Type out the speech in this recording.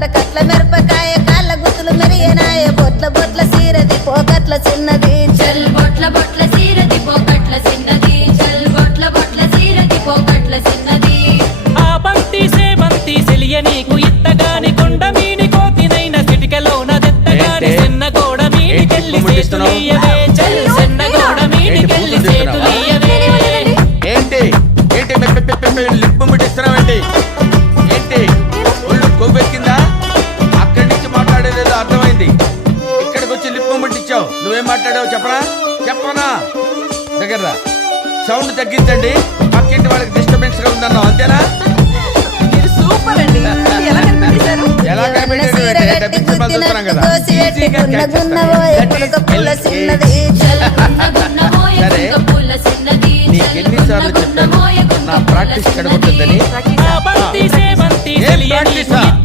కట్ల కట్ల మిరపకాయ కాళ్ళ గుత్తులు మెరిగినాయ బొట్ల బొట్ల సీరది పోకట్ల చిన్నది చల్ బొట్ల బొట్ల సీరది పోకట్ల చిన్నది చల్ బొట్ల బొట్ల సీరది పోకట్ల చిన్నది ఆ బంతి సేబంతి సెలియ నీకు ఇత్తగాని కొండ మీని కోతినైన సిటికలోన దెత్తగాని చిన్న గోడ మీనికెళ్ళి సేతులియవే చల్ చిన్న గోడ మీనికెళ్ళి సేతులియవే ఏంటి ఏంటి లిప్పు ముట్టిస్తున్నావేంటి ఏంటి ఒళ్ళు కొవ్వెక్కిందా అక్కడి నుంచి మాట్లాడేదేదో అర్థమైంది ఇక్కడికి వచ్చి లిప్పు ముట్టించావు నువ్వేం మాట్లాడావు చెప్పనా దగ్గర సౌండ్ తగ్గించండి పక్కింటి వాళ్ళకి డిస్టర్బెన్స్ గా ఉందన్నావు అంతేనా మీరు సూపర్ అండి ఎలా కనిపెట్టేశారు ఎలా కనిపెట్టారు కదా చల్ గున్న గున్న మోయ సరే. గుంగ పూల చిన్నది నీకెన్నిసార్లు చెప్పాను నా ప్రాక్టీస్ చెడగొట్టద్దని ఆ బంతి సేబంతి ఏం సెలియ ప్రాక్టీసా? నీకు